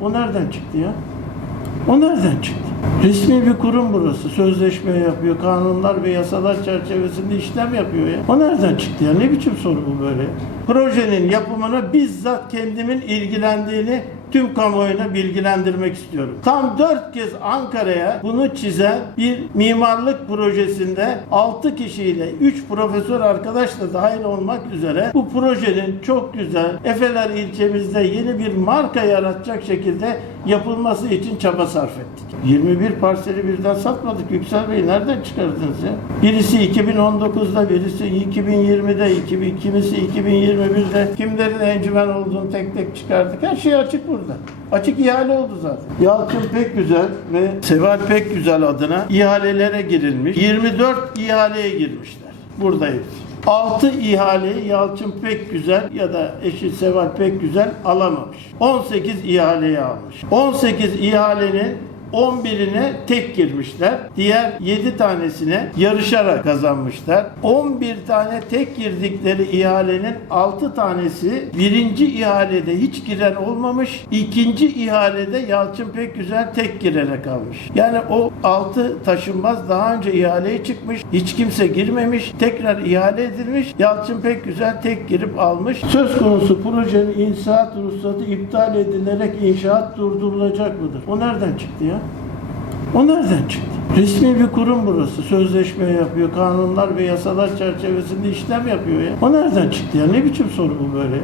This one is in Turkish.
O nereden çıktı ya? O nereden çıktı? Resmi bir kurum burası. Sözleşme yapıyor. Kanunlar ve yasalar çerçevesinde işlem yapıyor ya. O nereden çıktı ya? Ne biçim soru bu böyle? Projenin yapımına bizzat kendimin ilgilendiğini tüm kamuoyuna bilgilendirmek istiyorum. Tam dört kez Ankara'ya bunu çizen bir mimarlık projesinde 6 kişiyle 3 profesör arkadaşla dahil olmak üzere bu projenin çok güzel Efeler ilçemizde yeni bir marka yaratacak şekilde yapılması için çaba sarf ettik. 21 parseli birden satmadık Yüksel Bey nereden çıkardınız ya? Birisi 2019'da, birisi 2020'de, 2000, kimisi 2021'de. Kimlerin encümen olduğunu tek tek çıkardık. Her şey açık burada. Açık ihale oldu zaten. Yalçın pek güzel ve Seval pek güzel adına ihalelere girilmiş. 24 ihaleye girmişler. Buradayız. 6 ihaleyi Yalçın pek güzel ya da eşi Seval pek güzel alamamış. 18 ihaleyi almış. 18 ihalenin 11'ine tek girmişler. Diğer 7 tanesine yarışarak kazanmışlar. 11 tane tek girdikleri ihalenin 6 tanesi birinci ihalede hiç giren olmamış. ikinci ihalede Yalçın pek güzel tek girerek almış. Yani o 6 taşınmaz daha önce ihaleye çıkmış. Hiç kimse girmemiş. Tekrar ihale edilmiş. Yalçın pek güzel tek girip almış. Söz konusu projenin inşaat ruhsatı iptal edilerek inşaat durdurulacak mıdır? O nereden çıktı ya? O nereden çıktı? Resmi bir kurum burası. Sözleşme yapıyor. Kanunlar ve yasalar çerçevesinde işlem yapıyor ya. O nereden çıktı ya? Ne biçim soru bu böyle?